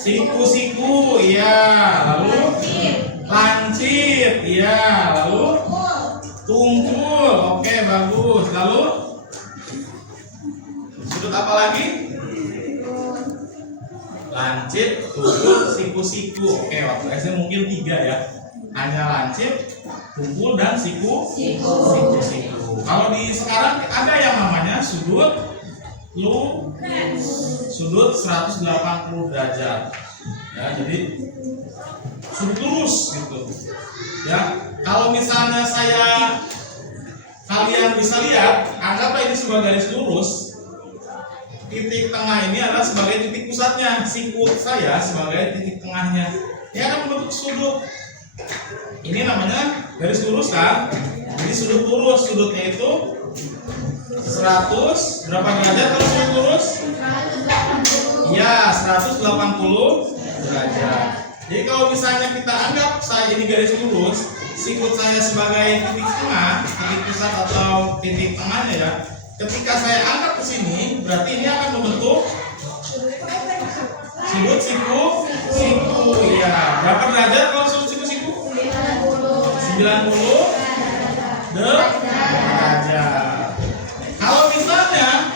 Siku-siku, ya. Lalu lancip, ya. Lalu tungkul, oke bagus. Lalu sudut apa lagi? Lancip, tungkul, siku-siku. Oke, waktu SD mungkin 3 ya. Hanya lancip, tungkul dan siku-siku. Kalau di sekarang ada yang namanya sudut sudut 180 derajat. Ya, jadi sudut lurus gitu. Ya, kalau misalnya kalian bisa lihat, anggaplah ini sebagai garis lurus. Titik tengah ini adalah sebagai titik pusatnya, siku saya sebagai titik tengahnya. Ini akan membentuk sudut. Ini namanya garis lurus kan? Jadi sudut lurus, sudutnya itu 100 berapa derajat kalau sudut lurus? Ya, 180 derajat. Jadi kalau misalnya kita anggap saya ini garis lurus, sikut saya sebagai titik tengah, titik pusat atau titik tengahnya ya. Ketika saya angkat ke sini, berarti ini akan membentuk sudut siku. Ya, berapa derajat kalau sudut siku? 90 derajat. Kalau misalnya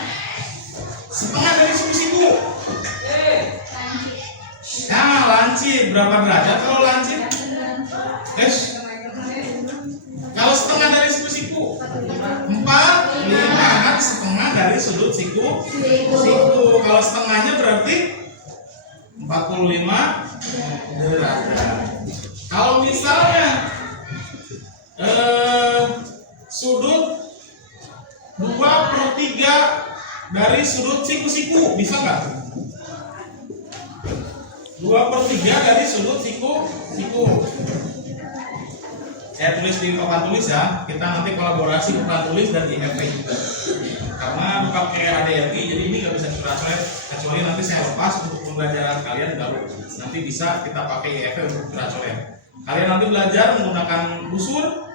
setengah dari siku. Nah, lancip berapa derajat kalau lancip? Kalau setengah dari siku 45 kan setengah dari sudut siku. Kalau setengahnya berarti 45 derajat. Kalau misalnya sudut 2/3 dari sudut siku, bisa nggak? 2/3 dari sudut siku. Saya tulis di papan tulis ya. Kita nanti kolaborasi papan tulis dan IFP juga. Karena bukan kayak ADRI, jadi ini nggak bisa coret-coret kecuali nanti saya lepas untuk pembelajaran kalian baru. Nanti bisa kita pakai IFP untuk coret-coret. Kalian nanti belajar menggunakan busur.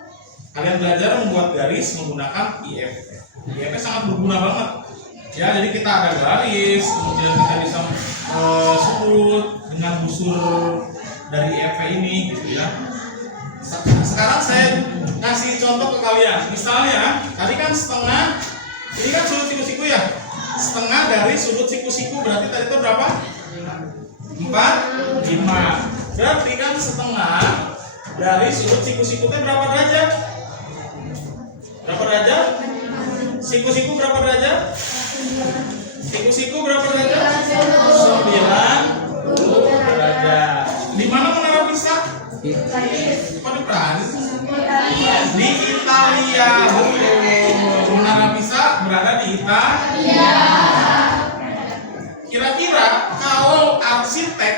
Kalian belajar membuat garis menggunakan IFP. IFP sangat berguna banget. Ya, jadi kita ada garis, kemudian kita bisa sudut dengan busur dari IFP ini, gitu ya. Sekarang saya kasih contoh ke kalian. Misalnya, tadi kan setengah, ini kan sudut siku ya. Setengah dari sudut siku berarti tadi itu berapa? 45. Berarti kan setengah dari sudut siku berapa derajat? Berapa derajat? Siku berapa derajat? Siku berapa derajat? 90 derajat. Di mana menara Pisa? Di Prancis. Di Italia. Menara Pisa berada di Italia. Kira-kira kalau arsitek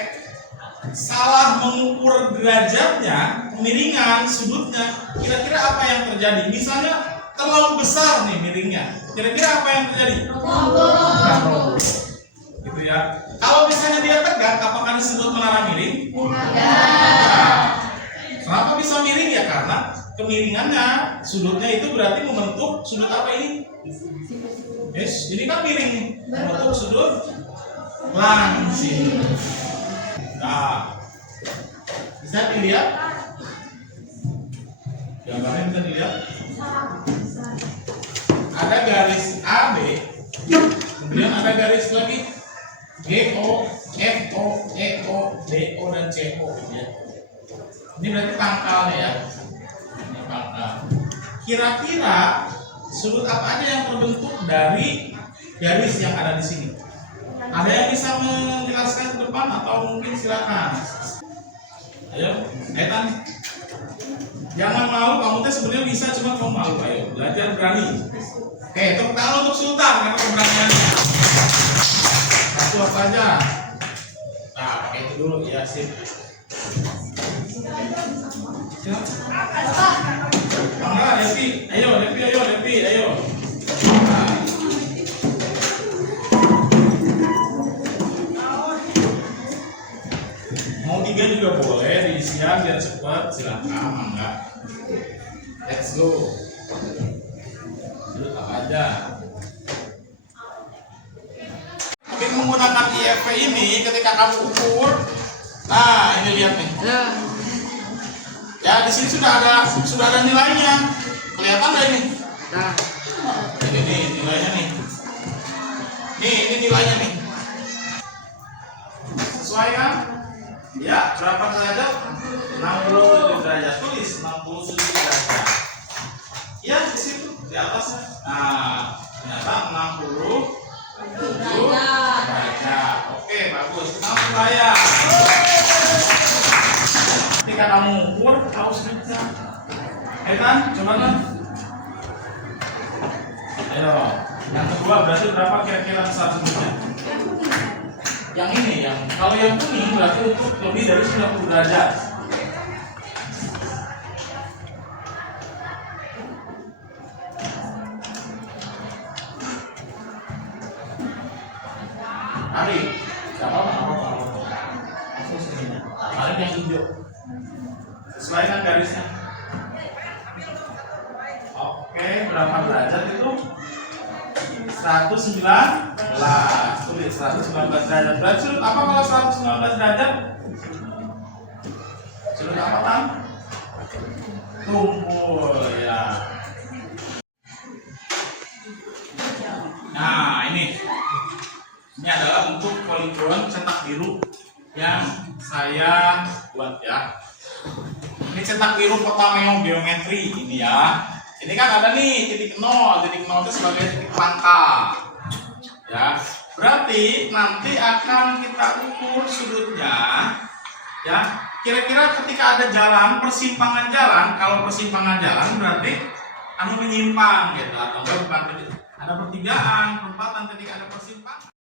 salah mengukur derajatnya, kemiringan sudutnya, kira-kira apa yang terjadi? Misalnya terlalu besar nih miringnya, kira-kira apa yang terjadi? Roboh. Gitu ya. Kalau misalnya dia tegak, apakah disebut menara miring? Kenapa bisa miring ya? Karena kemiringannya, sudutnya itu berarti membentuk sudut apa ini? Ini kan miring, membentuk sudut lancip. Nah, bisa dilihat? Gambarnya bisa dilihat? Ada garis AB, kemudian ada garis lagi GO, FO, EO, DO dan CO, gitu ya. Ini berarti pangkalnya ya. Ini pangkal. Kira-kira sudut apa aja yang terbentuk dari garis yang ada di sini? Ada yang bisa menjelaskan ke depan atau mungkin silakan. Ayo, Tan. Jangan malu, kamu teh sebenarnya bisa, cuma kamu malu. Ayo, belajar berani. Oke, tepuk tangan untuk Sultan karena keberaniannya. Satu apa aja? Nah, pakai itu dulu ya, sip. Bangga, Lepi. Ayo. Nah. Mau 3 juga boleh, diisian biar cepat, silakan, mangga. Let's go. Sudut apa aja? Tapi menggunakan IFV ini ketika kamu ukur, nah ini lihat nih. Ya di sini sudah ada nilainya. Kelihatan nggak ini? Nah. Ini nih nilainya nih. Ini nilainya nih. Sesuai kan? Ya, berapa derajat? 67 derajat. Tulis 67 derajat. Ya, di situ di atasnya. Nah, ternyata 67 derajat. Oke, bagus. Langsung bayar. Ketika kamu ukur, tahu sudah. Kan? Coba kan? Ayo. Yang kedua berarti berapa kira-kira selanjutnya? Yang ini, kalau yang kuning berarti untuk lebih dari 90 derajat. Tarik, nggak apa-apa. Tarik yang hijau. Sesuaikan garisnya. Oke, berapa derajat itu? 119. Tulis 119 derajat. Berarti sudut apa kalau 119 derajat? Sudut apa kan? Tumpul ya. Nah ini adalah untuk poligon cetak biru yang saya buat ya. Ini cetak biru Potameo geometri ini ya. Ini kan ada nih titik 0 itu sebagai titik pangkal. Ya, berarti nanti akan kita ukur sudutnya. Ya, kira-kira ketika ada jalan, persimpangan jalan, kalau persimpangan jalan berarti anu menyimpang gitu atau bukan ada pertigaan, perempatan ketika ada persimpangan.